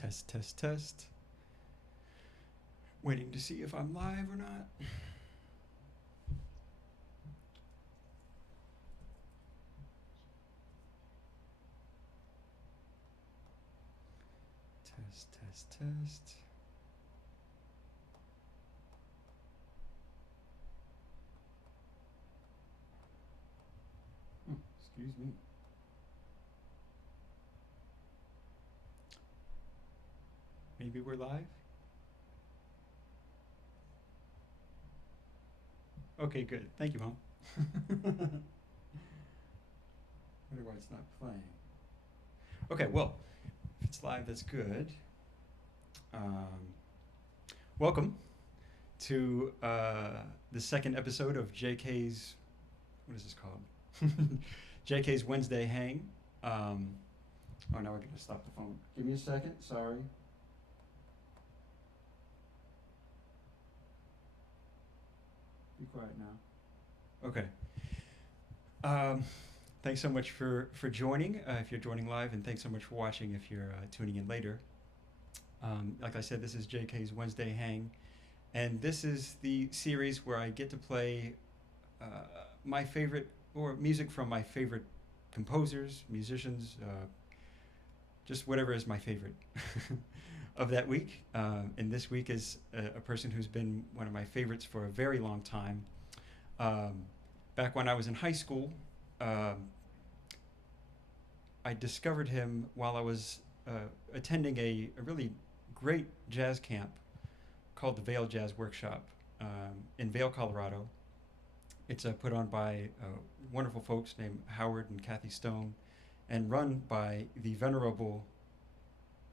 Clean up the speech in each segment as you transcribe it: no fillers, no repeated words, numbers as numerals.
Test, test, test. Waiting to see if I'm live or not. Test, test, test. Excuse me. Maybe we're live? Okay, good. Thank you, Mom. Wonder why it's not playing. Okay, well, if it's live, that's good. Welcome to the second episode of JK's, what is this called? JK's Wednesday Hang. Oh, now we're going to stop the phone. Give me a second, sorry. Be quiet now. Okay. Thanks so much for joining, if you're joining live, and thanks so much for watching if you're tuning in later. Like I said, this is JK's Wednesday Hang, and this is the series where I get to play my favorite, or music from my favorite composers, musicians, just whatever is my favorite of that week. And this week is a person who's been one of my favorites for a very long time. Back when I was in high school, I discovered him while I was attending a really great jazz camp called the Vail Jazz Workshop in Vail, Colorado. It's put on by wonderful folks named Howard and Kathy Stone, and run by the venerable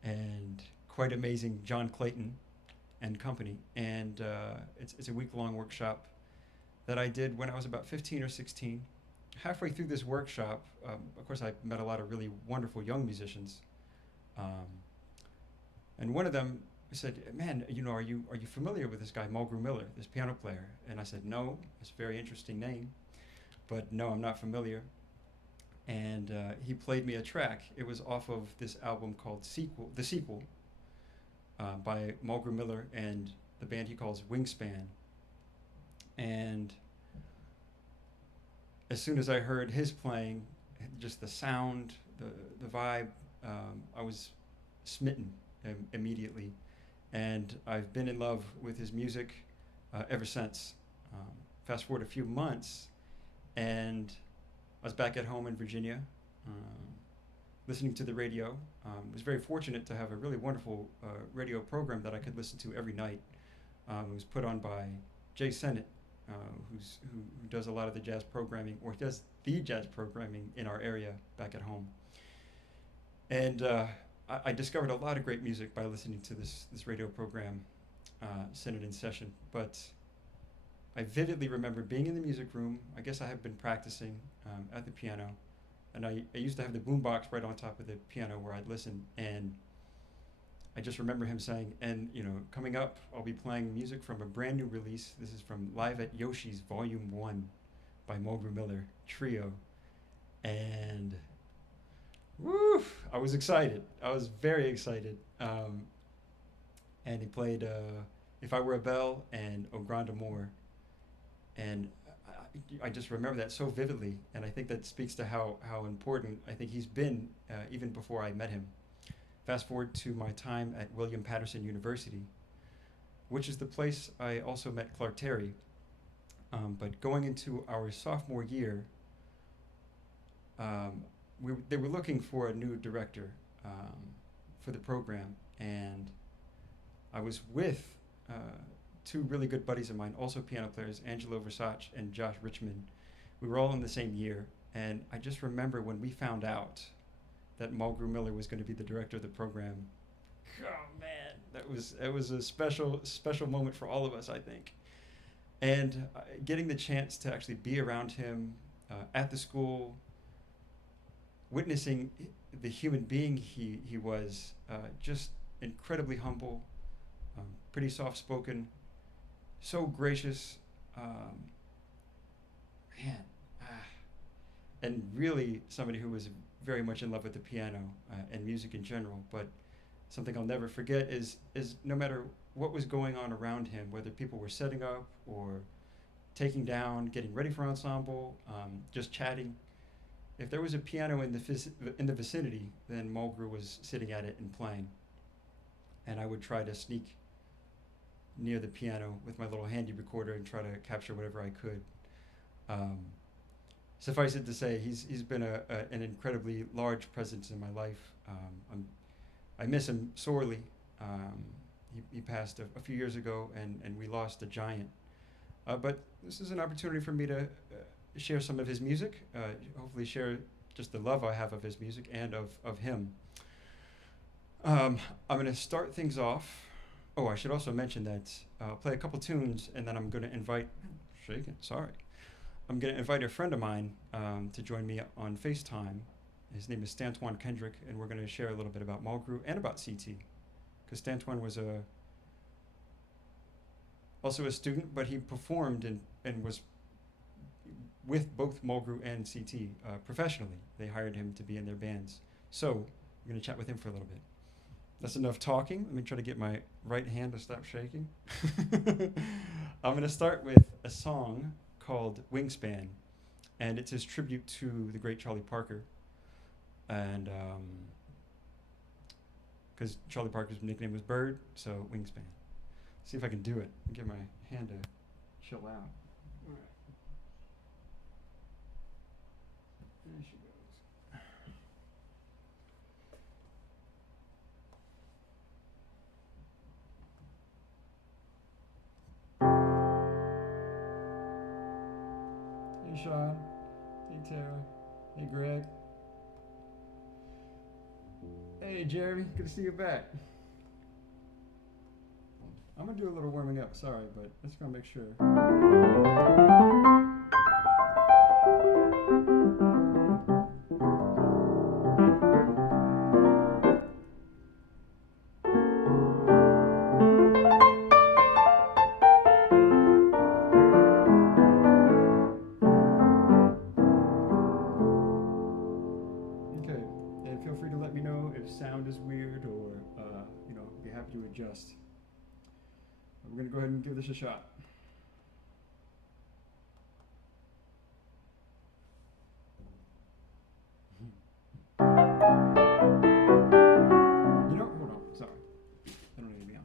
and quite amazing John Clayton and company. And it's a week-long workshop that I did when I was about 15 or 16. Halfway through this workshop, of course, I met a lot of really wonderful young musicians. And one of them said, "Man, are you familiar with this guy, Mulgrew Miller, this piano player?" And I said, "No, it's a very interesting name, but no, I'm not familiar." And he played me a track. It was off of this album called The Sequel, by Mulgrew Miller and the band he calls Wingspan. And as soon as I heard his playing, just the sound, the vibe, I was smitten immediately. And I've been in love with his music ever since. Fast forward a few months, and I was back at home in Virginia, listening to the radio. Was very fortunate to have a really wonderful radio program that I could listen to every night. It was put on by Jay Sennett, who does a lot of the jazz programming, or does the jazz programming in our area back at home. And I discovered a lot of great music by listening to this radio program, Sennett in Session. But I vividly remember being in the music room. I guess I have been practicing at the piano, and I used to have the boombox right on top of the piano where I'd listen, and I just remember him saying, and coming up, I'll be playing music from a brand new release. This is from Live at Yoshi's Volume 1 by Mulgrew Miller Trio. And woo, I was excited. I was very excited. And he played If I Were a Bell and O Grand Amour. And I just remember that so vividly. And I think that speaks to how important I think he's been even before I met him. Fast forward to my time at William Patterson University, which is the place I also met Clark Terry. But going into our sophomore year, they were looking for a new director for the program, and I was with two really good buddies of mine, also piano players, Angelo Versace and Josh Richmond. We were all in the same year, and I just remember when we found out that Mulgrew Miller was going to be the director of the program. Oh man, it was a special moment for all of us, I think. And getting the chance to actually be around him at the school, witnessing the human being he was, just incredibly humble, pretty soft-spoken, so gracious, and really somebody who was very much in love with the piano and music in general. But something I'll never forget is no matter what was going on around him, whether people were setting up or taking down, getting ready for ensemble, just chatting. If there was a piano in the vicinity, then Mulgrew was sitting at it and playing. And I would try to sneak near the piano with my little handy recorder and try to capture whatever I could. Suffice it to say, he's been an incredibly large presence in my life. I miss him sorely. He passed a few years ago, and we lost a giant. But this is an opportunity for me to share some of his music, hopefully share just the love I have of his music and of him. I'm going to start things off. Oh, I should also mention that I'll play a couple tunes, and then I'm going to invite, I'm going to invite a friend of mine to join me on FaceTime. His name is Stantawn Kendrick, and we're going to share a little bit about Mulgrew and about CT. Because Stantawn was also a student, but he performed and was with both Mulgrew and CT professionally. They hired him to be in their bands. So we're going to chat with him for a little bit. That's enough talking. Let me try to get my right hand to stop shaking. I'm going to start with a song called Wingspan, and it's his tribute to the great Charlie Parker. And because Charlie Parker's nickname was Bird, so Wingspan. See if I can do it and get my hand to chill out. All right. There she goes. Hey Sean. Hey Tara. Hey Greg. Hey Jeremy, good to see you back. I'm gonna do a little warming up, sorry, but let's go make sure. Okay, and feel free to let me know if sound is weird or, be happy to adjust. We're going to go ahead and give this a shot. Hold on, sorry. I don't need to be on.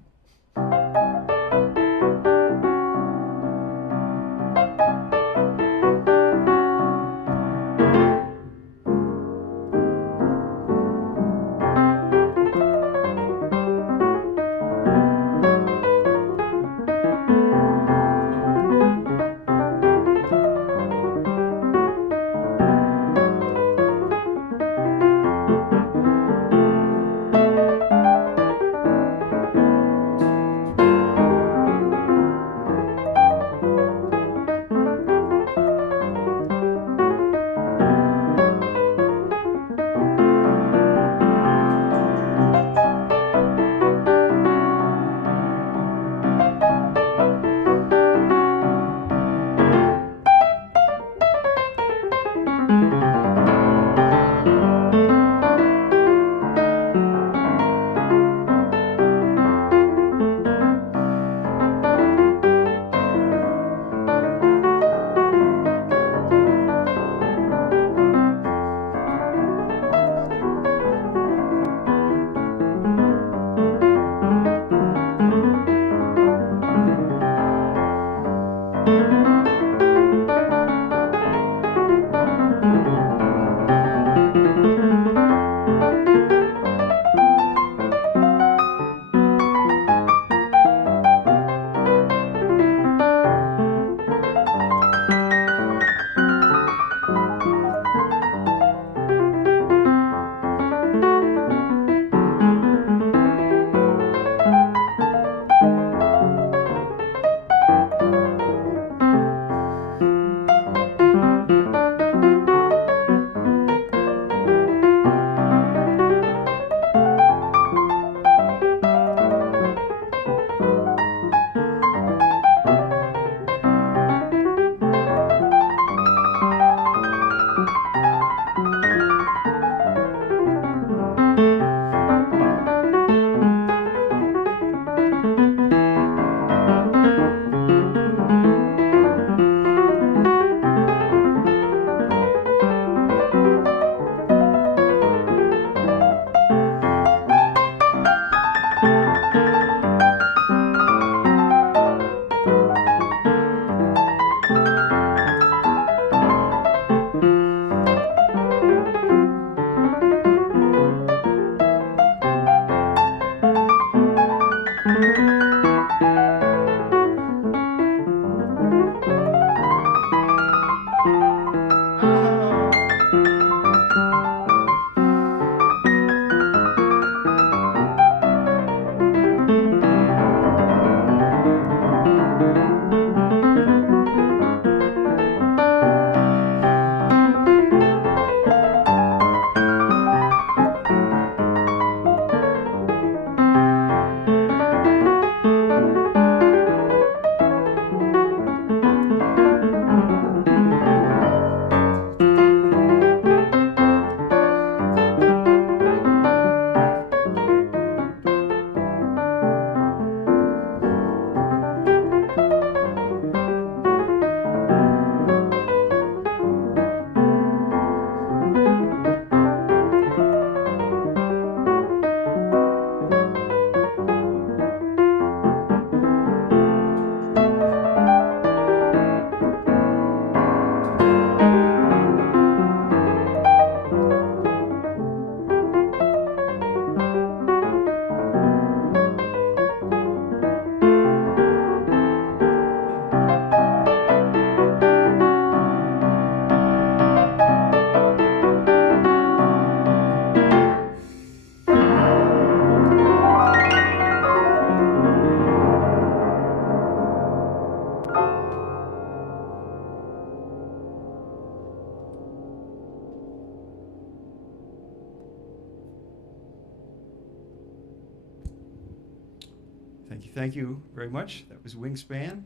Thank you very much. That was Wingspan.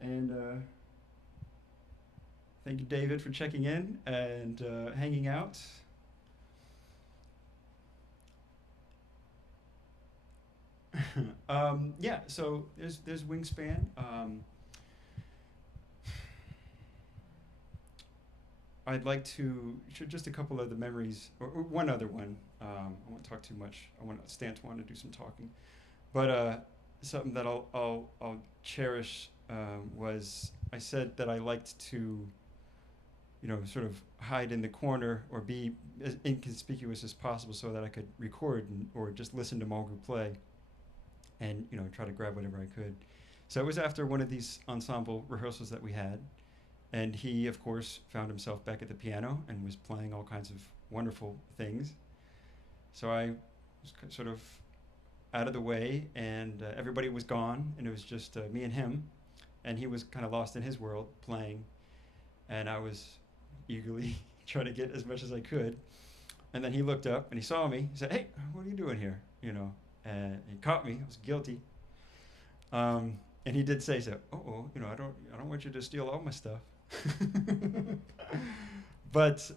And thank you, David, for checking in and hanging out. Yeah, so there's Wingspan. I'd like to share just a couple of the memories, or one other one. I won't talk too much. I want Stantawn to do some talking. But something that I'll cherish was I said that I liked to, sort of hide in the corner or be as inconspicuous as possible so that I could record or just listen to Mulgrew play, and try to grab whatever I could. So it was after one of these ensemble rehearsals that we had, and he, of course, found himself back at the piano and was playing all kinds of wonderful things. So I was sort of out of the way, and everybody was gone, and it was just me and him, and he was kind of lost in his world playing, and I was eagerly trying to get as much as I could. And then he looked up and he saw me. He said, "Hey, what are you doing here?" And he caught me. I was guilty. And he did say, "So, I don't want you to steal all my stuff." But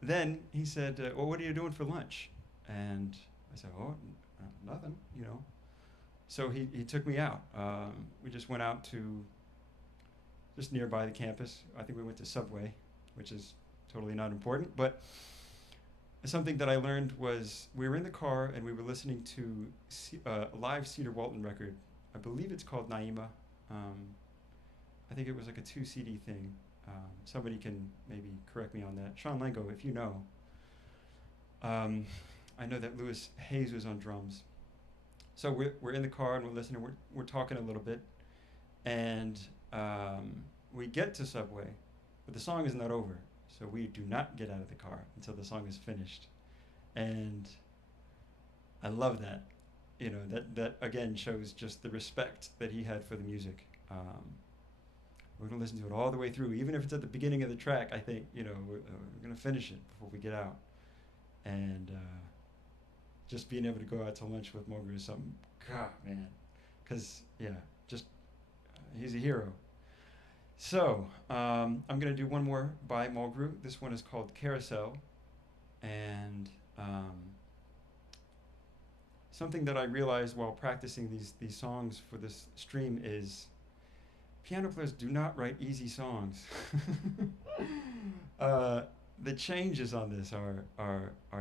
then he said, "Well, what are you doing for lunch?" And I said, "Oh, nothing, So he took me out. We just went out to just nearby the campus. I think we went to Subway, which is totally not important. But something that I learned was we were in the car and we were listening to a live Cedar Walton record. I believe it's called Naima. I think it was like a 2 CD thing. Somebody can maybe correct me on that. Sean Lengo, if you know. I know that Lewis Hayes was on drums. So we're in the car and we're listening. We're talking a little bit, and we get to Subway, but the song is not over. So we do not get out of the car until the song is finished, and I love that. That again shows just the respect that he had for the music. We're gonna listen to it all the way through, even if it's at the beginning of the track. I think we're gonna finish it before we get out, and just being able to go out to lunch with Mulgrew is something. God, man, because he's a hero. So I'm gonna do one more by Mulgrew. This one is called Carousel, and something that I realized while practicing these songs for this stream is piano players do not write easy songs. The changes on this are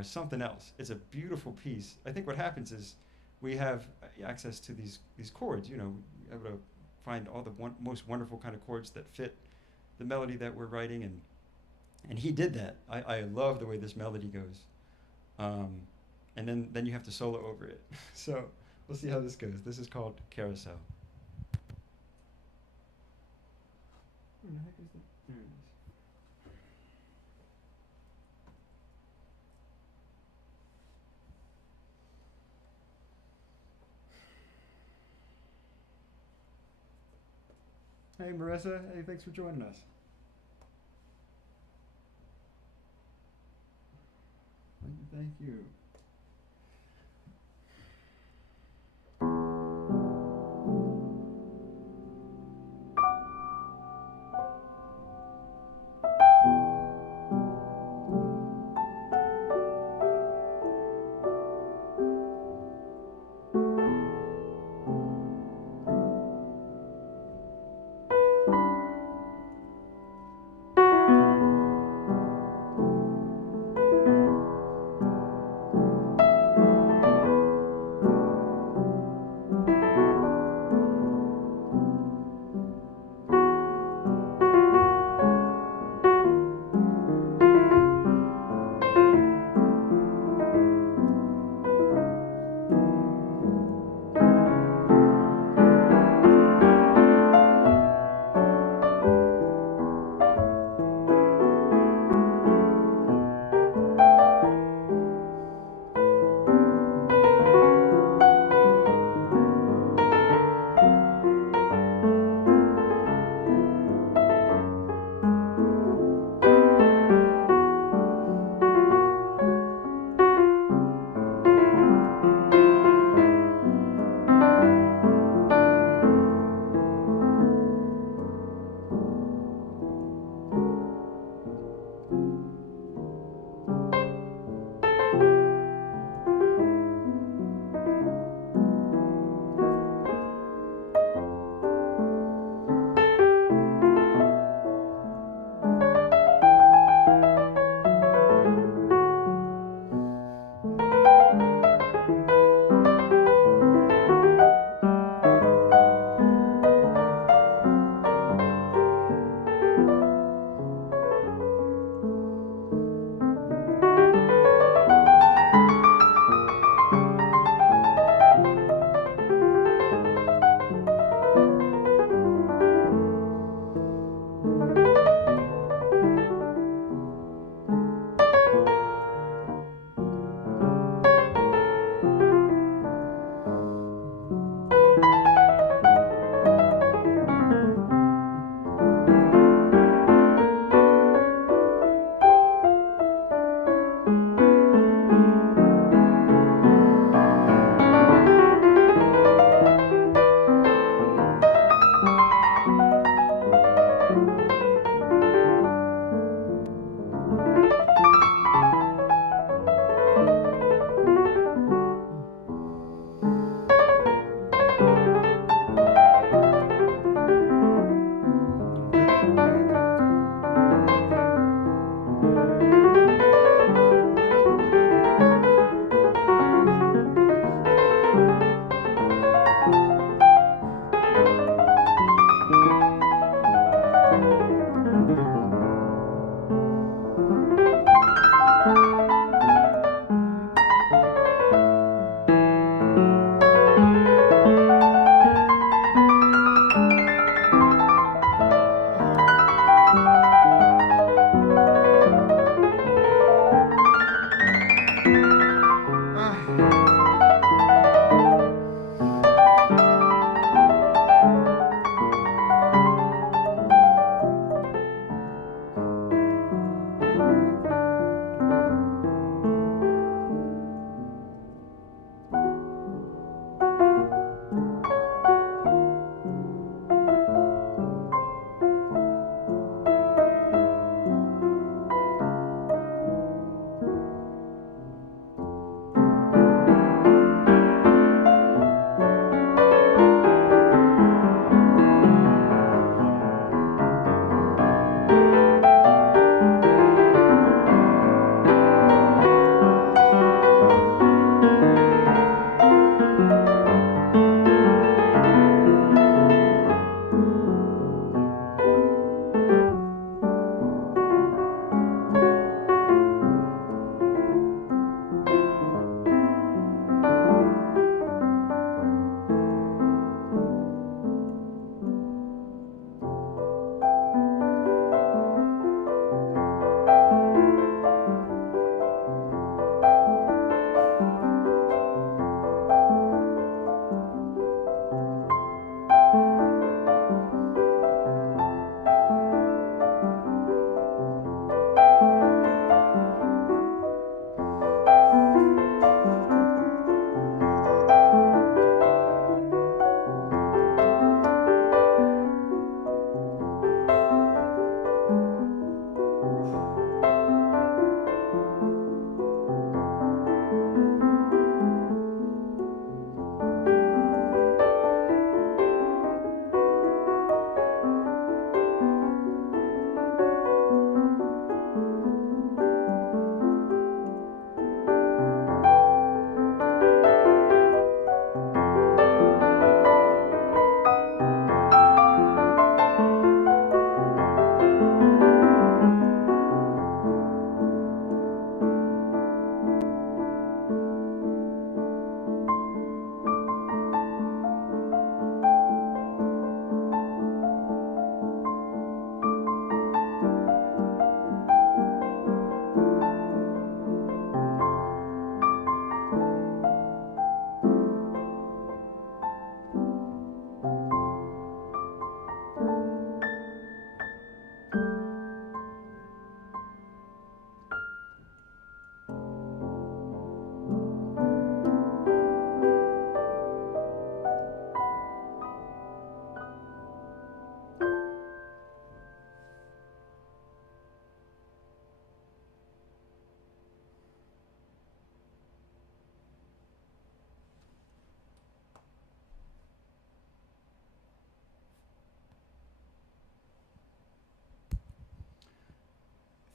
something else. It's a beautiful piece. I think what happens is we have access to these chords. Able to find all the most wonderful kind of chords that fit the melody that we're writing, and he did that. I love the way this melody goes, and then you have to solo over it. So we'll see how this goes. This is called Carousel. Where the heck is that? There it is. Hey, Marissa. Hey, thanks for joining us. Thank you.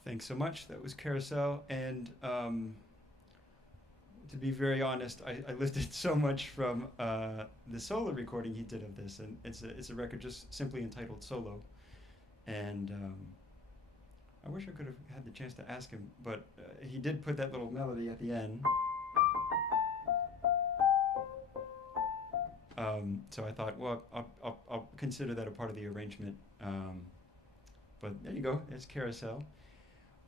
Thanks so much. That was Carousel. And to be very honest, I lifted so much from the solo recording he did of this, and it's a record just simply entitled Solo. And I wish I could have had the chance to ask him, but he did put that little melody at the end. So I thought, well, I'll consider that a part of the arrangement. But there you go. It's Carousel.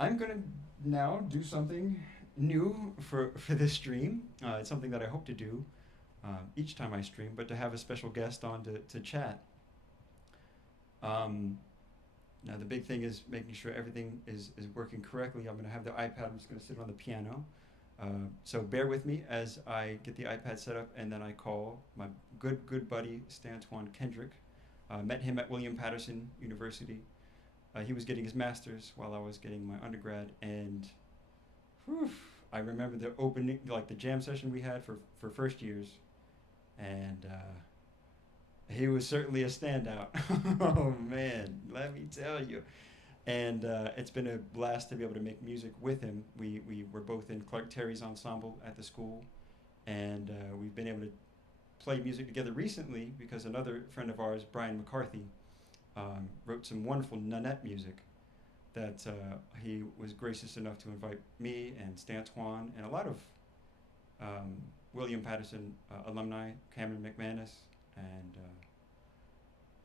I'm going to now do something new for this stream. It's something that I hope to do each time I stream, but to have a special guest on to chat. Now the big thing is making sure everything is working correctly. I'm going to have the iPad. I'm just going to sit on the piano. So bear with me as I get the iPad set up, and then I call my good buddy Stantawn Kendrick. Met him at William Patterson University. He was getting his master's while I was getting my undergrad, and whew, I remember the opening, like the jam session we had for first years, and he was certainly a standout. Oh man, let me tell you. And it's been a blast to be able to make music with him. We were both in Clark Terry's ensemble at the school, and we've been able to play music together recently because another friend of ours, Brian McCarthy, wrote some wonderful Nanette music that he was gracious enough to invite me and Stantawn and a lot of William Patterson alumni, Cameron McManus, and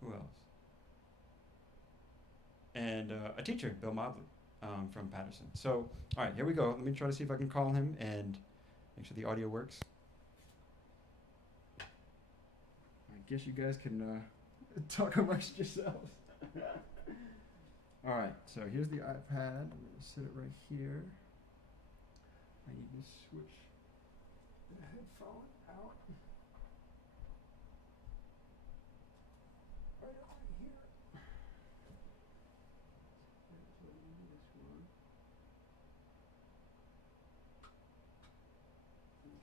who else? And a teacher, Bill Mobley, from Patterson. So, all right, here we go. Let me try to see if I can call him and make sure the audio works. I guess you guys can talk amongst yourselves. All right, so here's the iPad. I'm going to set it right here. I need to switch the headphone out. Right over here.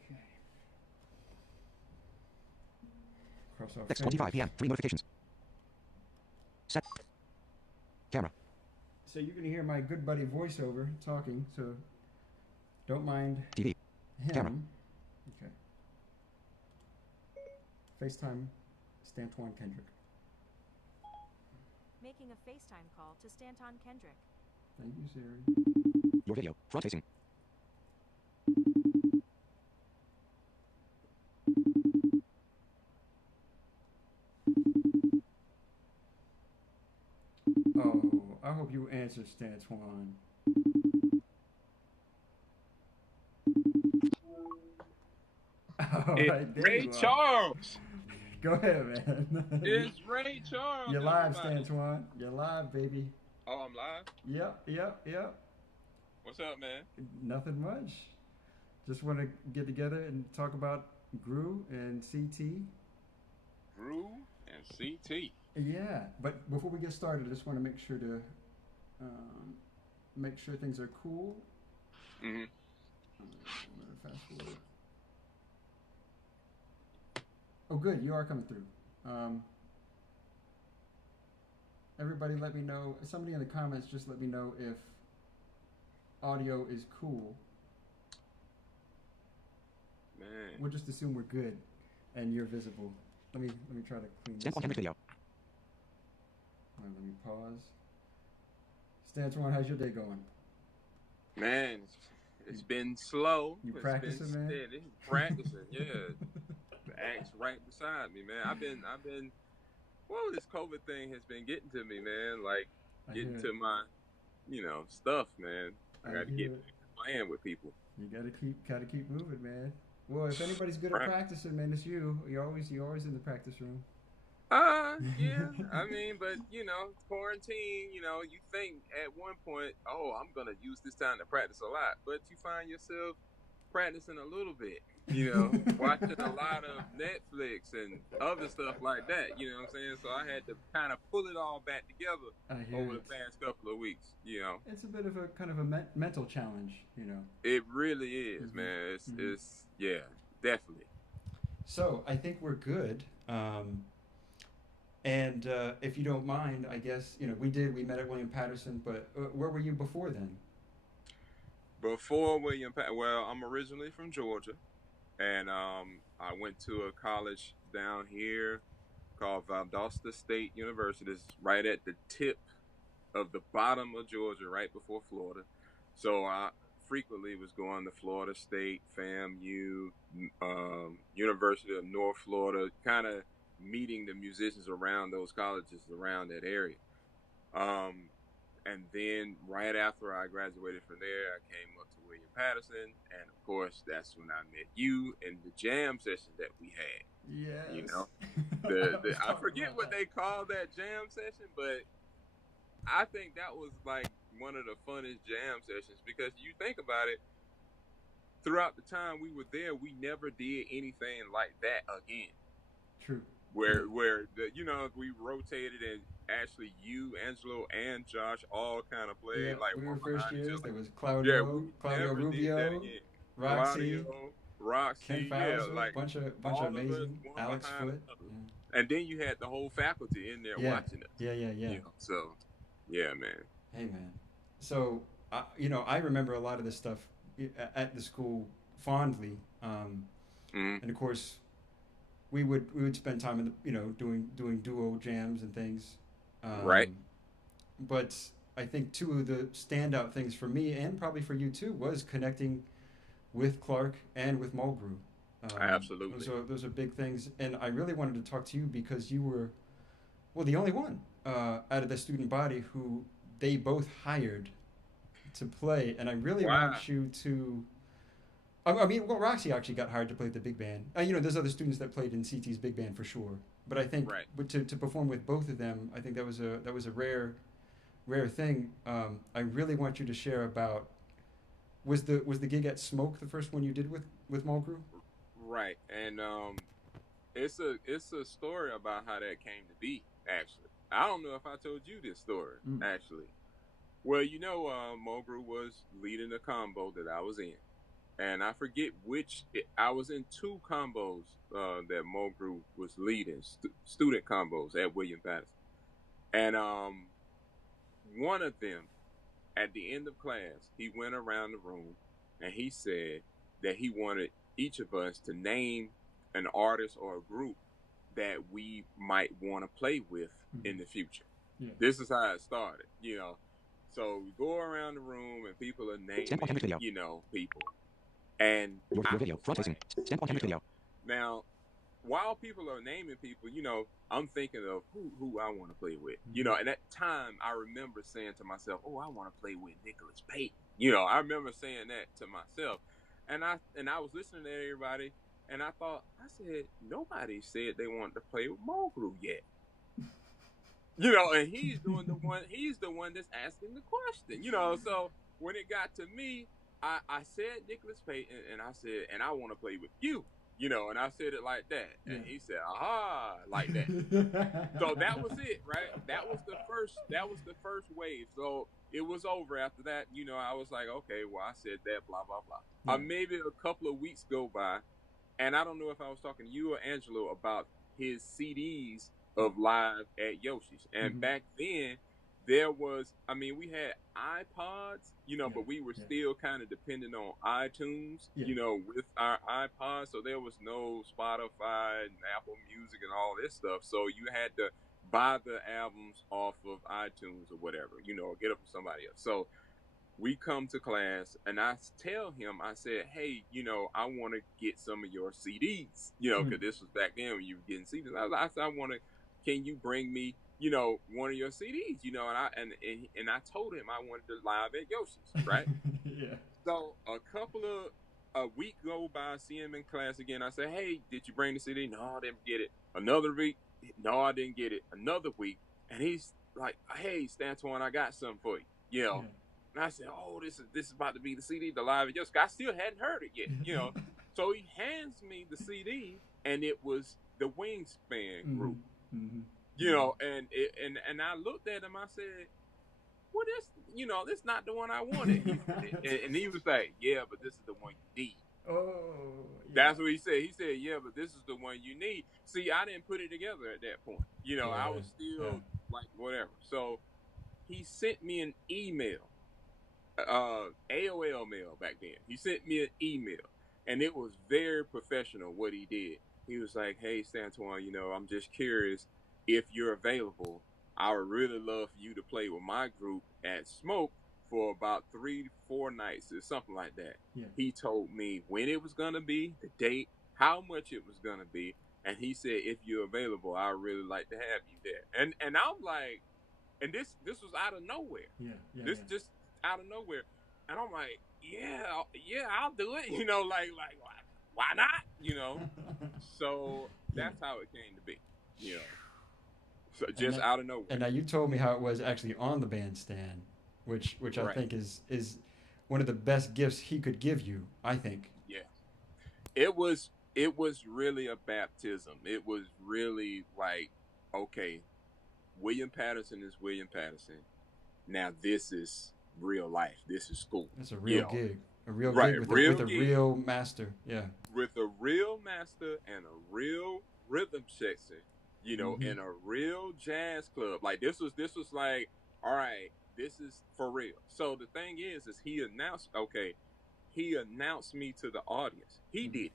Okay. Cross off. 6:25 p.m. 3 notifications. Set. Camera. So you're going to hear my good buddy voiceover talking, so don't mind TV. him. Camera. Okay. FaceTime Stantawn Kendrick. Making a FaceTime call to Stantawn Kendrick. Thank you, Siri. Your video. Front facing. Oh, I hope you answer, Stantawn. All right, there Ray you are. Charles. Go ahead, man. It's Ray Charles. You're live, everybody. Stantawn. You're live, baby. Oh, I'm live? Yep. What's up, man? Nothing much. Just want to get together and talk about Grew and CT. Brew and CT. Yeah, but before we get started, I just want to make sure to make sure things are cool. Mm-hmm. I'm gonna fast forward. Oh, good, you are coming through. Everybody, let me know. Somebody in the comments, just let me know if audio is cool. Man. We'll just assume we're good, and you're visible. Let me try to clean this. Stantawn Kendrick video. All right, let me pause. Stantawn, how's your day going? Man, it's been slow. You It's practicing, been man? steady. Practicing, yeah. The axe right beside me, man. I've been whoa, this COVID thing has been getting to me, man. Like I getting hear to it. my, stuff, man. I I gotta hear get it. playing with people. You gotta keep moving, man. Well, if anybody's good at practicing, man, it's you. You're always in the practice room. Yeah. I mean, but quarantine, you think at one point, oh, I'm gonna use this time to practice a lot, but you find yourself practicing a little bit, watching a lot of Netflix and other stuff like that, you know what I'm saying? So I had to kind of pull it all back together I hear over it. the past couple of weeks, It's a bit of a kind of a mental challenge, It really is, Mhm. man. Mhm. It's definitely. So I think we're good. And if you don't mind, I guess we met at William Patterson, but where were you before then? Before well, I'm originally from Georgia, and I went to a college down here called Valdosta State University. It's right at the tip of the bottom of Georgia, right before Florida. So I frequently was going to Florida State, FAMU, University of North Florida, kind of meeting the musicians around those colleges around that area. Um, and then right after I graduated from there, I came up to William Patterson, and of course, that's when I met you in the jam session that we had. Yes. You know, I I forget what they called that jam session, but I think that was like one of the funnest jam sessions because you think about it, throughout the time we were there, we never did anything like that again. True. Where we rotated and actually you, Angelo, and Josh all kind of played like when we one were first behind each years, other. there was Yeah, we Claudio never did that Rubio, again. Roxy, Claudio, Roxy, Ken yeah, Fowler, like bunch of all of us, amazing, one Alex behind Foot. another. And then you had the whole faculty in there Yeah. watching us. Yeah. So, yeah, man. Hey, man. So, I remember a lot of this stuff at the school fondly, and of course, we would spend time in doing duo jams and things. Right. But I think two of the standout things for me and probably for you too was connecting with Clark and with Mulgrew. Absolutely. Those are big things, and I really wanted to talk to you because you were, well, the only one out of the student body who they both hired to play, and I really want you to. I mean, well, Roxy actually got hired to play the big band. There's other students that played in CT's big band for sure, but I think to perform with both of them, I think that was a rare thing. I really want you to share about. Was the gig at Smoke the first one you did with Mulgrew? Right, and it's a story about how that came to be. Actually, I don't know if I told you this story. Actually, well, Mulgrew was leading the combo that I was in, and I forget which. I was in two combos that Mulgrew was leading, student combos at William Patterson, and one of them, at the end of class, he went around the room and he said that he wanted each of us to name an artist or a group that we might want to play with in the future. Yeah. This is how it started, So we go around the room and people are naming, people. And your video, front facing. Stantawn Kendrick video. Now, while people are naming people, I'm thinking of who I want to play with. And at the time, I remember saying to myself, "Oh, I want to play with Nicholas Payton." I remember saying that to myself, and I was listening to everybody, and I said, nobody said they wanted to play with Mulgrew yet. And he's the one that's asking the question. So when it got to me, I said Nicholas Payton, and I said, and I want to play with you. And I said it like that, and he said, "Aha," like that. So that was it, right? That was the first wave. So it was over after that. I was like, okay, well, I said that, blah blah blah. Maybe a couple of weeks go by, and I don't know if I was talking to you or Angelo about his CDs of live at Yoshi's, and back then there was, we had iPods, but we were still kind of dependent on iTunes, with our iPods. So there was no Spotify and Apple Music and all this stuff. So you had to buy the albums off of iTunes or whatever, or get them from somebody else. So we come to class and I tell him, I said, hey, I want to get some of your CDs, because this was back then when you were getting CDs. I said, can you bring me one of your CDs, and I told him I wanted to live at Yoshi's, right? Yeah. So a week go by, I see him in class again. I say, hey, did you bring the CD? No, I didn't get it. Another week, no, I didn't get it. Another week, and he's like, hey, Stantawn, I got something for you, And I said, oh, this is about to be the CD, the live at Yoshi's. I still hadn't heard it yet, So he hands me the CD, and it was the Wingspan group. And I looked at him. I said, "Well, this not the one I wanted." And he was like, "Yeah, but this is the one you need." Oh, That's what he said. He said, yeah, but this is the one you need. See, I didn't put it together at that point. I was yeah. still like, whatever. So he sent me an email, AOL mail back then. He sent me an email, and it was very professional what he did. He was like, hey, Stantawn, I'm just curious if you're available. I would really love for you to play with my group at Smoke for about 3-4 nights or something like that. Yeah. He told me when it was going to be, the date, how much it was going to be. And he said, if you're available, I'd really like to have you there. And I'm like, and this was out of nowhere. Yeah. This just out of nowhere. And I'm like, yeah, I'll do it. Like why not? So that's how it came to be. So just out of nowhere. And now you told me how it was actually on the bandstand, which I Right. think is one of the best gifts he could give you, I think. Yeah. It was really a baptism. It was really like, okay, William Patterson is William Patterson. Now this is real life. This is school. It's a real gig. A real Right, gig with real a gig. real master. Yeah. With a real master and a real rhythm section, in a real jazz club. Like this was like, all right, this is for real. So the thing is he announced me to the audience. He did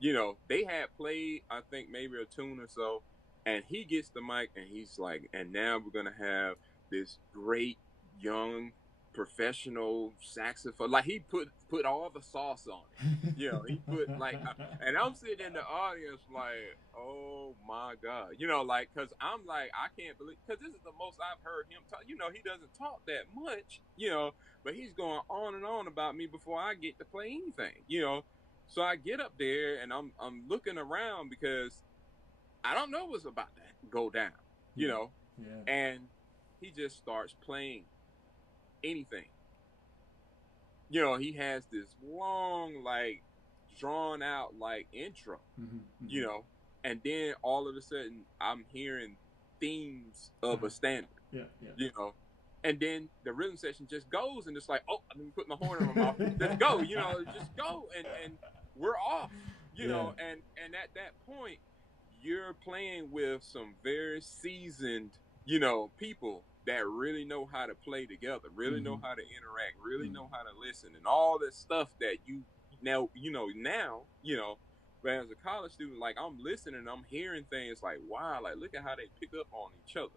it. They had played, I think, maybe a tune or so, and he gets the mic and he's like, and now we're gonna have this great young professional saxophone. Like he put all the sauce on it. He put like, and I'm sitting in the audience like, oh my God, like, cause I'm like, I can't believe, cause this is the most I've heard him talk. He doesn't talk that much, but he's going on and on about me before I get to play anything, So I get up there and I'm looking around because I don't know what's about to go down, Yeah. and he just starts playing anything. He has this long, like, drawn out, like, intro, and then all of a sudden I'm hearing themes of a standard, and then the rhythm section just goes and it's like, oh, let me put my horn in my mouth, let's go, just go, and we're off, and at that point you're playing with some very seasoned, people that really know how to play together, really know how to interact, really know how to listen, and all this stuff that now, but as a college student, like, I'm listening, I'm hearing things like, wow, like, look at how they pick up on each other,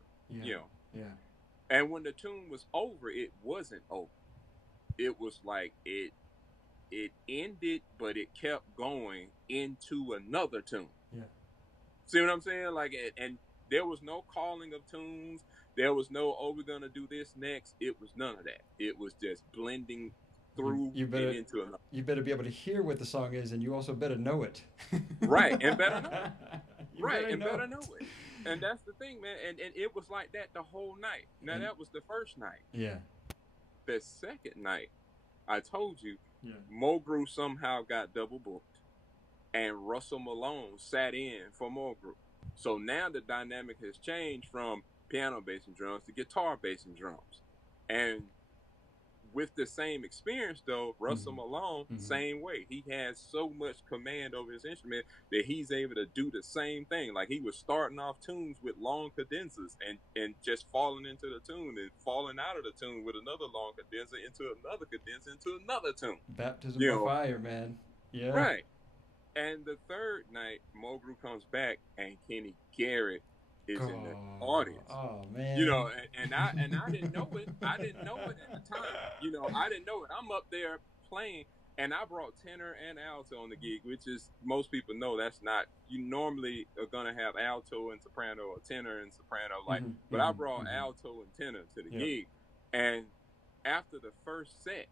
And when the tune was over, it wasn't over. It was like it ended, but it kept going into another tune. Yeah. See what I'm saying? Like, and there was no calling of tunes. There was no, oh, we're gonna do this next. It was none of that. It was just blending through You better, and into another. You better be able to hear what the song is, and you also better know it. Right, and better know it. Better know it. And that's the thing, man. And it was like that the whole night. Now, that was the first night. Yeah. The second night, I told you, Mulgrew somehow got double booked, and Russell Malone sat in for Mulgrew. So now the dynamic has changed from piano, bass, and drums to guitar, bass, and drums. And with the same experience, though, Russell Malone, same way. He has so much command over his instrument that he's able to do the same thing. Like, he was starting off tunes with long cadenzas and just falling into the tune and falling out of the tune with another long cadenza into another cadenza into another tune. Baptism by fire, man. Yeah. Right. And the third night, Mulgrew comes back and Kenny Garrett is in the audience. Oh man. And I didn't know it. I didn't know it at the time. I didn't know it. I'm up there playing, and I brought tenor and alto on the gig, which is, most people know that's not, you normally are gonna have alto and soprano or tenor and soprano, but I brought alto and tenor to the gig. And after the first set,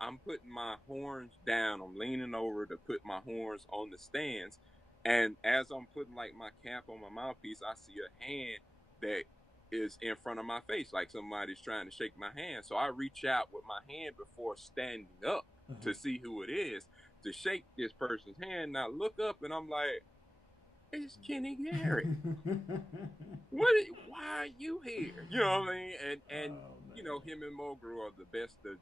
I'm putting my horns down. I'm leaning over to put my horns on the stands. And as I'm putting, like, my cap on my mouthpiece, I see a hand that is in front of my face, like somebody's trying to shake my hand. So I reach out with my hand before standing up to see who it is, to shake this person's hand. And I look up and I'm like, it's Kenny Garrett. Why are you here? You know what I mean? And him and Mulgrew are the best of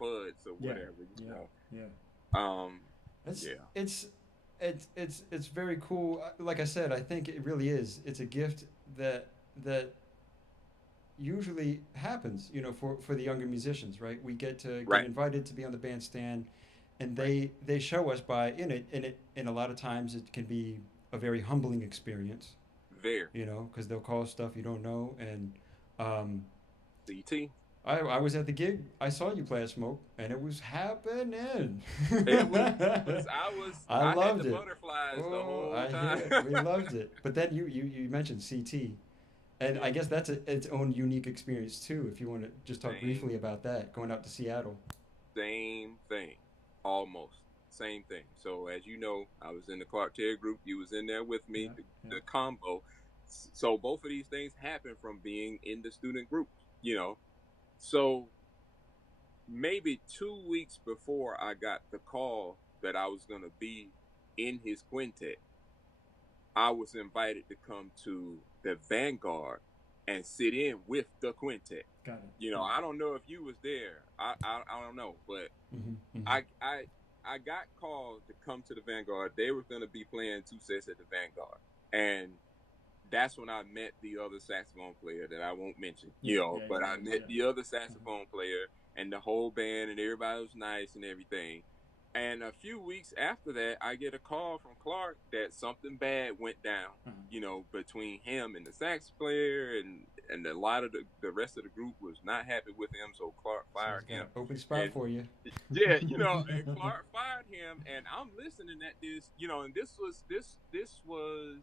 buds or whatever. It's Yeah. it's it's very cool. Like I said, I think it really is. It's a gift that usually happens, for the younger musicians, right? We get to get Right. invited to be on the bandstand, and Right. they show us by in a lot of times it can be a very humbling experience, Very. because they'll call stuff you don't know, and um, CT. I was at the gig. I saw you play at Smoke, and it was happening. It was. I was. I I had loved the it. butterflies the Oh, whole I time. hear. We loved it. But then you mentioned CT, and I guess that's its own unique experience too. If you want to just talk Same. briefly about that, going out to Seattle. Same thing. Almost. Same thing. So as you know, I was in the Clark Terry group. You was in there with me. Yeah, yeah. The combo. So both of these things happen from being in the student group. You know. So maybe 2 weeks before I got the call that I was going to be in his quintet, I was invited to come to the Vanguard and sit in with the quintet. Got it. You know, I don't know if you was there. I don't know, but Mm-hmm. I got called to come to the Vanguard. They were going to be playing 2 sets at the Vanguard, and that's when I met the other saxophone player that I won't mention. But I met the other saxophone player and the whole band, and everybody was nice and everything. And a few weeks after that, I get a call from Clark that something bad went down, between him and the sax player, and a lot of the rest of the group was not happy with him, so Clark fired him. Open spot And- for you. Yeah, and Clark fired him, and I'm listening at this, and this was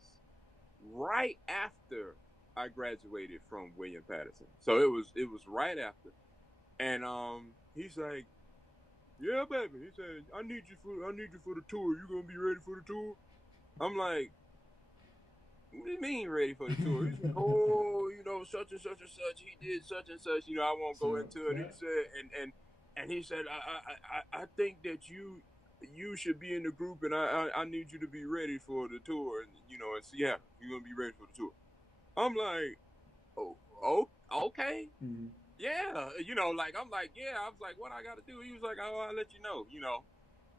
right after I graduated from William Patterson. So it was right after. And he's like, "Yeah, baby." He said, I need you for the tour. You gonna be ready for the tour?" I'm like, "What do you mean ready for the tour?" He's like, "Oh, such and such and such. He did such and such. I won't go into it." He said, and he said, I think that you should be in the group, and I need you to be ready for the tour, and in Seattle, you're gonna be ready for the tour. I'm like, oh, okay. Mm-hmm. Yeah, I'm like, yeah. I was like, what I got to do? He was like, oh, I'll let you know,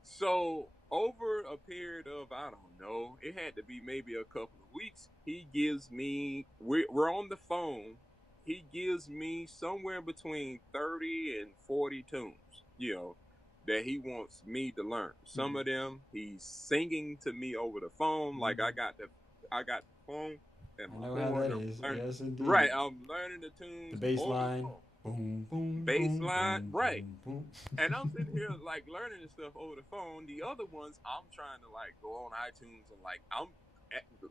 So over a period of, I don't know, it had to be maybe a couple of weeks, he gives me, we're on the phone, he gives me somewhere between 30 and 40 tunes, that he wants me to learn. Some of them he's singing to me over the phone, like I got the phone. And I know how that is. Yes, indeed. Right, I'm learning the tunes. The bass line. Boom, boom, Bass boom, line, boom, right. boom, boom. And I'm sitting here like learning this stuff over the phone. The other ones, I'm trying to like go on iTunes and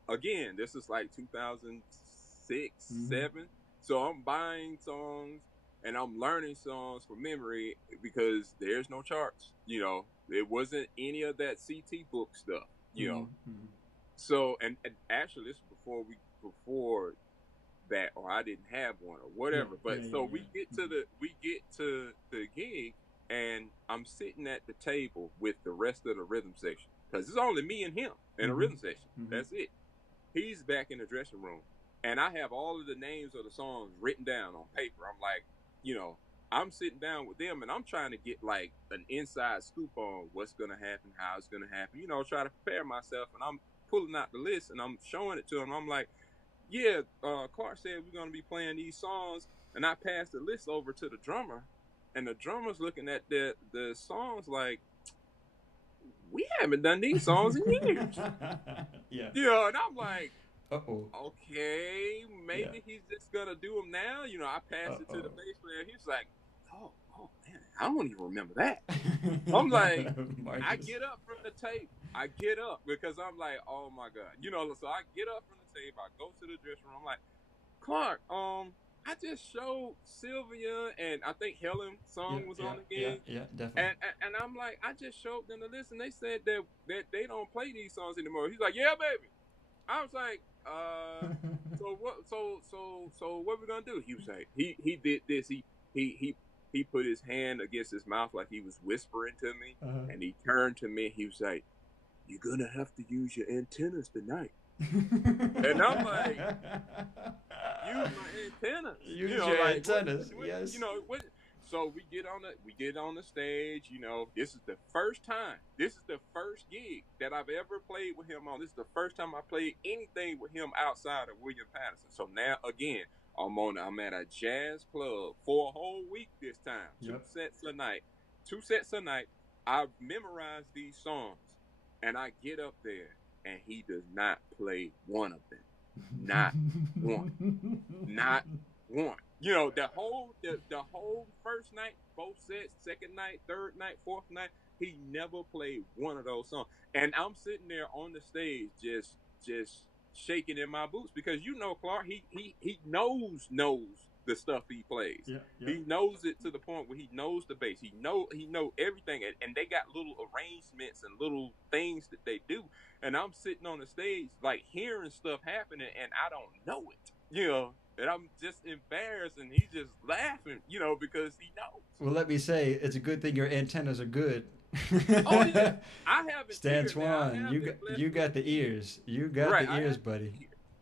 again, this is like 2006, 7. So I'm buying songs and I'm learning songs from memory because there's no charts. It wasn't any of that CT book stuff. So and actually this is before that, or I didn't have one or whatever. We get to the gig, and I'm sitting at the table with the rest of the rhythm section because it's only me and him in a rhythm section. That's it. He's back in the dressing room, and I have all of the names of the songs written down on paper. I'm like, I'm sitting down with them, and I'm trying to get like an inside scoop on what's gonna happen, how it's gonna happen. Try to prepare myself, and I'm pulling out the list and I'm showing it to him. I'm like, yeah, Clark said we're going to be playing these songs, and I passed the list over to the drummer, and the drummer's looking at the songs like, we haven't done these songs in years. Yeah. And I'm like, okay, maybe he's just going to do them now. I passed it to the bass player. He's like, oh man, I don't even remember that. I'm like, I get up from the tape. I get up because I'm like, oh my God. So I get up from the tape. I go to the dressing room. I'm like, Clark, I just showed Sylvia and I think Helen's song was on the gig. Yeah, definitely. And I'm like, I just showed them the list and they said that they don't play these songs anymore. He's like, yeah, baby. I was like, so what we gonna do? He was like, he did this. He put his hand against his mouth like he was whispering to me, and he turned to me. He was like, "You're gonna have to use your antennas tonight." And I'm like, "Use my antennas? Use your antennas, yes." So we get on the stage. You know, this is the first time. This is the first gig that I've ever played with him on. This is the first time I played anything with him outside of William Patterson. So now again, I'm at a jazz club for a whole week this time. Yep. Two sets a night. I memorized these songs, and I get up there, and he does not play one of them. Not one. Not one. You know, the whole first night, both sets, second night, third night, fourth night, he never played one of those songs. And I'm sitting there on the stage just shaking in my boots because you know Clark, he knows the stuff he plays. Yeah. He knows it to the point where he knows the bass. He know everything, and they got little arrangements and little things that they do. And I'm sitting on the stage like hearing stuff happening, and I don't know it. You know. And I'm just embarrassed, and he's just laughing, you know, because he knows. Well, let me say, it's a good thing your antennas are good. Oh yeah, I have it. Stantawn, you got the ears. You got the ears, buddy.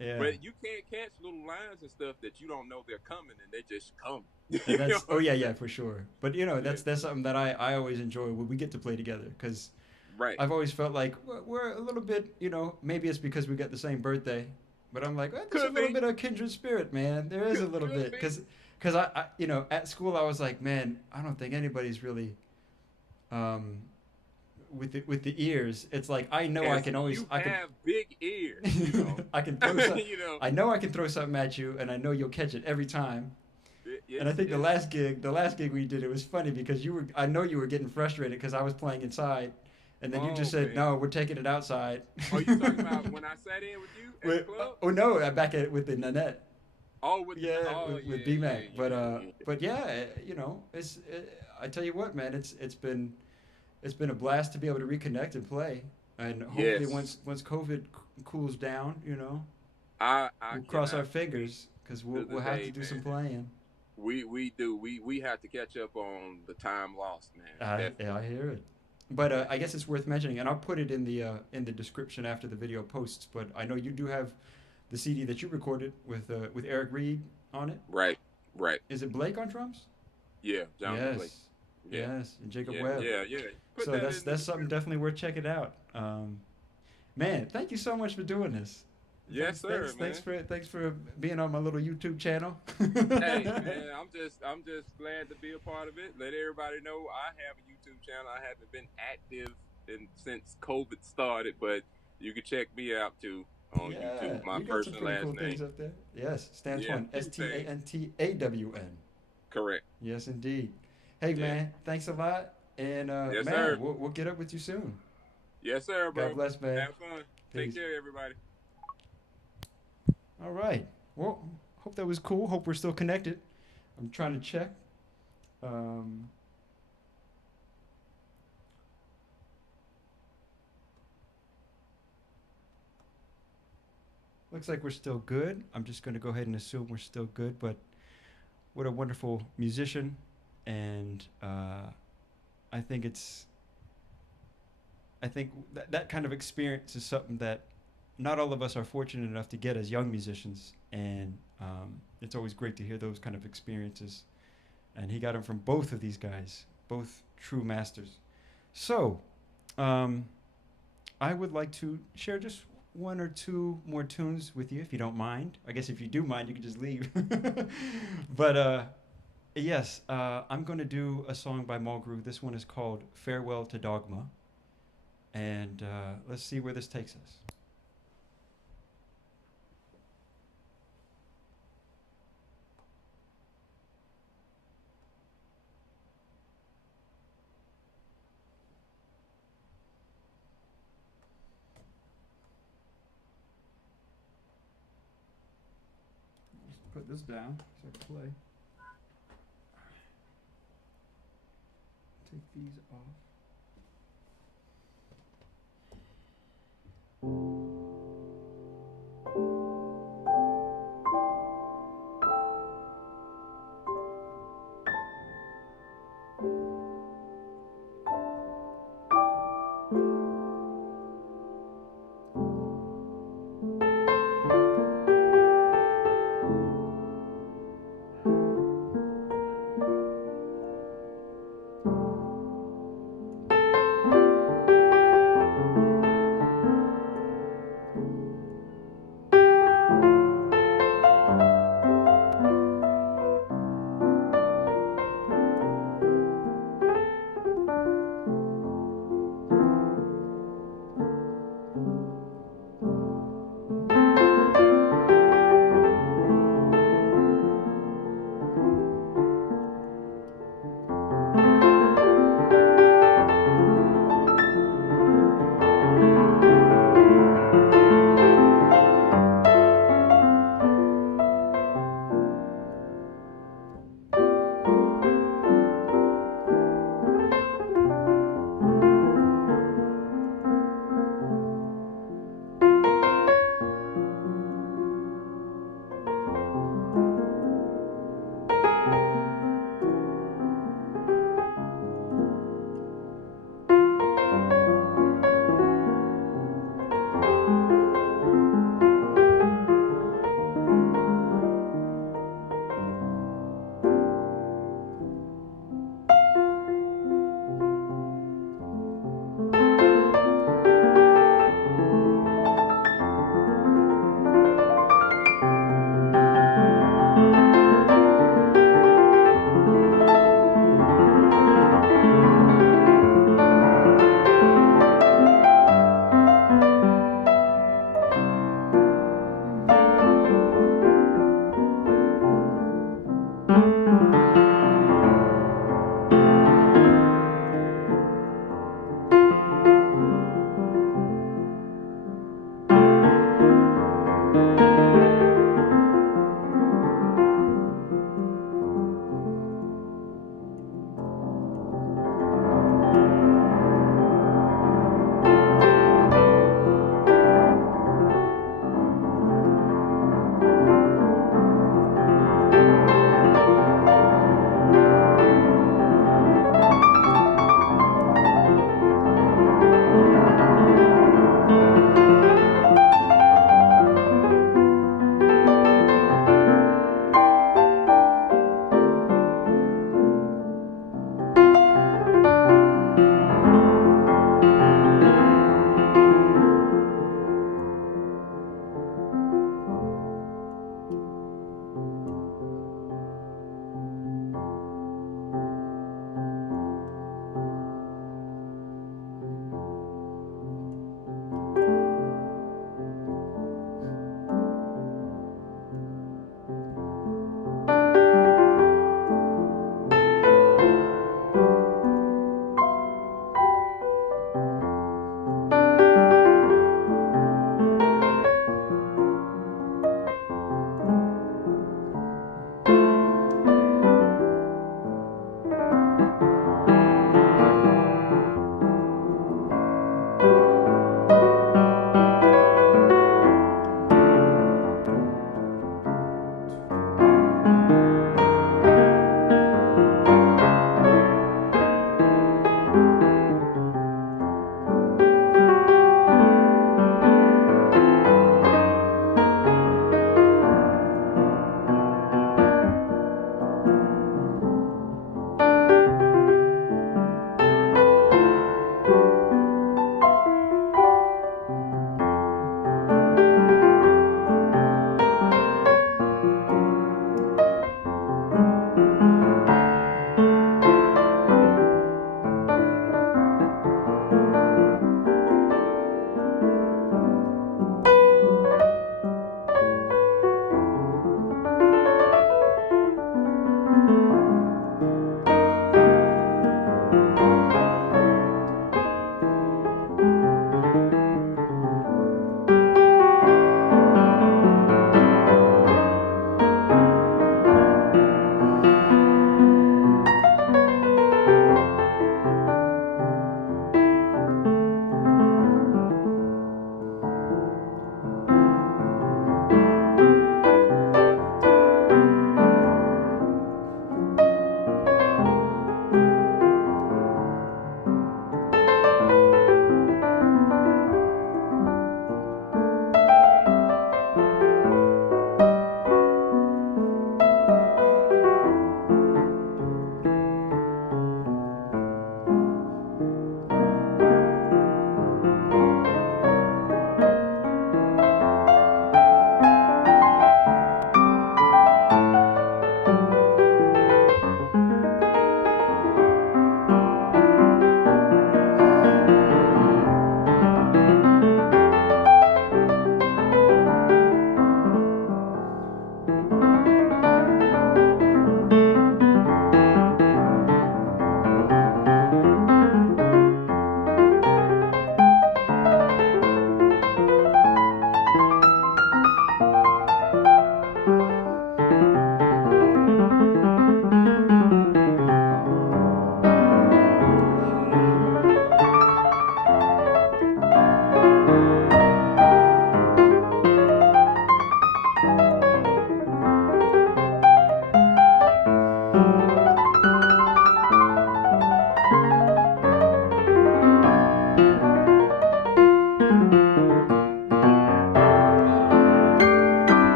Yeah. But you can't catch little lines and stuff that you don't know they're coming, and they just come. Oh yeah, for sure. But you know, that's something that I always enjoy when we get to play together, because I've always felt like we're a little bit, you know, maybe it's because we got the same birthday. But I'm like, there's a little bit of kindred spirit, man. There is a little bit. Because I, you know, at school I was like, man, I don't think anybody's really with the ears. It's like, I know I can always... I have big ears, you know. I can throw something, you know. I know I can throw something at you, and I know you'll catch it every time. And I think the last gig we did, it was funny because I know you were getting frustrated because I was playing inside. And then you just said, "No, we're taking it outside." Oh, you talking about when I sat in with you at the club? Oh no, back with the Nanette. Oh, with B-Mac. But yeah, you know, I tell you what, man, it's been a blast to be able to reconnect and play. And hopefully once COVID cools down, you know, we'll cross our fingers because we'll have to do some playing. We do. We have to catch up on the time lost, man. Yeah, I hear it. But I guess it's worth mentioning, and I'll put it in the description after the video posts. But I know you do have the CD that you recorded with Eric Reed on it. Right. Is it Blake on drums? Yeah, Jonathan Blake. Yeah. Yes, and Jacob Webb. Yeah. So that's something definitely worth checking out. Man, thank you so much for doing this. Yes, sir. Thanks for being on my little YouTube channel. Hey, man, I'm just glad to be a part of it. Let everybody know I have a YouTube channel. I haven't been active since COVID started, but you can check me out too on YouTube. My first and last name. Things up there. Yes, Stantawn, Stantawn. Correct. Yes, indeed. Hey, man, thanks a lot, and yes, man, sir. We'll get up with you soon. Yes, sir, bro. God bless, man. Have fun. Take care, everybody. All right. Well, hope that was cool. Hope we're still connected. I'm trying to check. Looks like we're still good. I'm just going to go ahead and assume we're still good. But what a wonderful musician. And I think that kind of experience is something that not all of us are fortunate enough to get as young musicians, and it's always great to hear those kind of experiences. And he got them from both of these guys, both true masters. So I would like to share just one or two more tunes with you, if you don't mind. I guess if you do mind, you can just leave. But yes, I'm going to do a song by Mulgrew. This one is called Farewell to Dogma. And let's see where this takes us. Put this down so I can play. Take these off.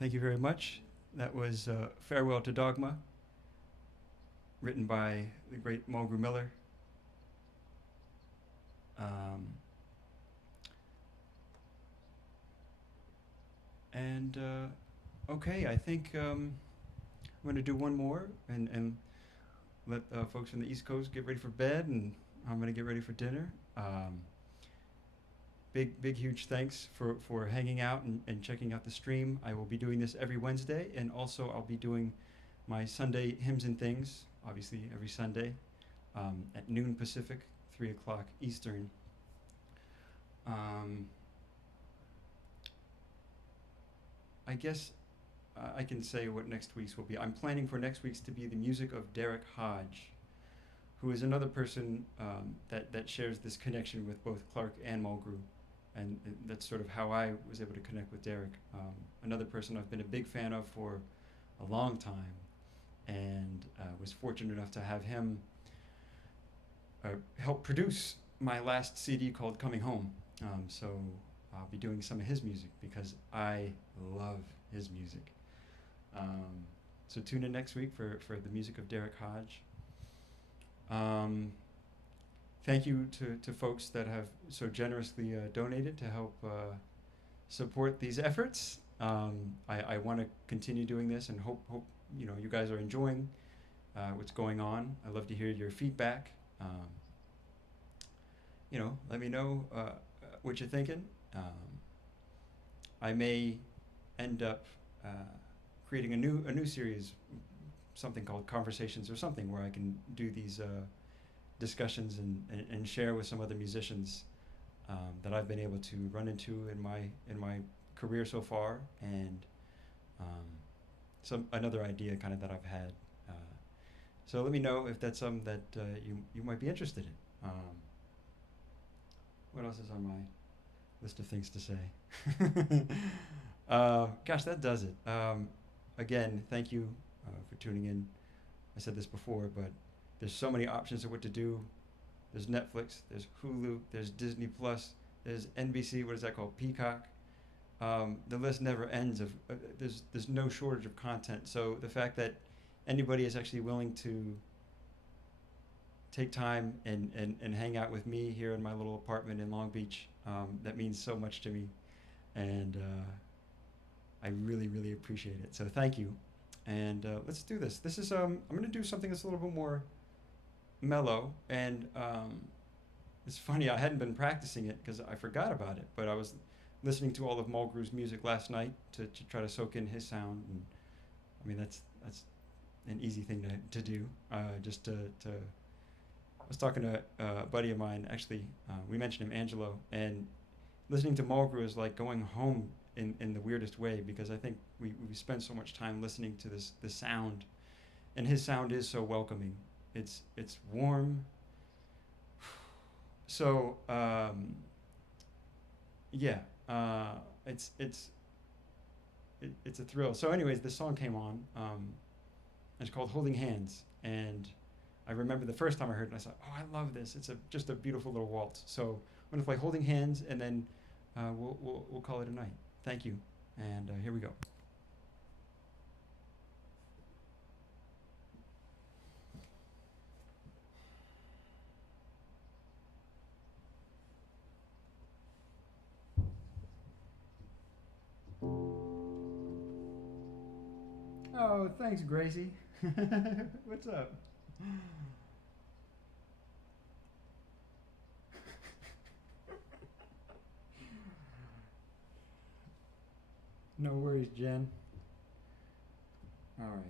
Thank you very much. That was Farewell to Dogma, written by the great Mulgrew Miller. Okay, I think I'm going to do one more and let folks from the East Coast get ready for bed, and I'm going to get ready for dinner. Big, huge thanks for hanging out and checking out the stream. I will be doing this every Wednesday, and also I'll be doing my Sunday Hymns and Things, obviously every Sunday, at noon Pacific, 3 o'clock Eastern. I guess I can say what next week's will be. I'm planning for next week's to be the music of Derek Hodge, who is another person that shares this connection with both Clark and Mulgrew. And that's sort of how I was able to connect with Derek. Another person I've been a big fan of for a long time, and was fortunate enough to have him help produce my last CD called Coming Home. So I'll be doing some of his music because I love his music. So tune in next week for the music of Derek Hodge. Thank you to folks that have so generously donated to help support these efforts. I want to continue doing this and hope you guys are enjoying what's going on. I love to hear your feedback. Let me know what you're thinking. I may end up creating a new series, something called Conversations or something, where I can do these discussions and share with some other musicians that I've been able to run into in my career so far, and another idea kind of that I've had. So let me know if that's something that you might be interested in. What else is on my list of things to say? Gosh, that does it. Again, thank you for tuning in. I said this before, but there's so many options of what to do. There's Netflix, there's Hulu, there's Disney Plus, there's NBC, what is that called, Peacock. The list never ends of, there's no shortage of content. So the fact that anybody is actually willing to take time and hang out with me here in my little apartment in Long Beach, that means so much to me. And I really, really appreciate it. So thank you. And let's do this. This is, I'm going to do something that's a little bit more mellow. And it's funny, I hadn't been practicing it because I forgot about it. But I was listening to all of Mulgrew's music last night to try to soak in his sound. And I mean, that's an easy thing to do. Just to I was talking to a buddy of mine, actually, we mentioned him, Angelo, and listening to Mulgrew is like going home in the weirdest way, because I think we spend so much time listening to this sound, and his sound is so welcoming. It's warm. So it's a thrill. So anyways, this song came on. It's called Holding Hands, and I remember the first time I heard it, I thought, oh, I love this. It's just a beautiful little waltz. So I'm gonna play Holding Hands, and then we'll call it a night. Thank you, and here we go. Oh, thanks, Gracie. What's up? No worries, Jen. All right.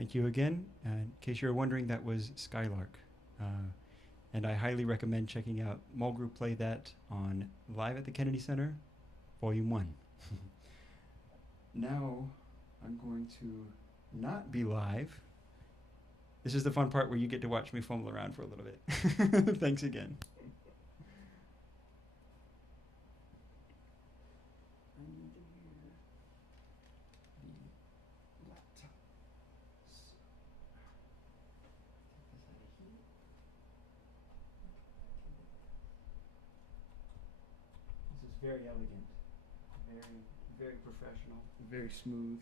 thank you again. In case you're wondering, that was Skylark. And I highly recommend checking out Mulgrew play that on Live at the Kennedy Center, Volume 1. Now, I'm going to not be live. This is the fun part where you get to watch me fumble around for a little bit. Thanks again. I need to hear the laptop. So, take this out of here. This is very elegant, very, very professional, very smooth.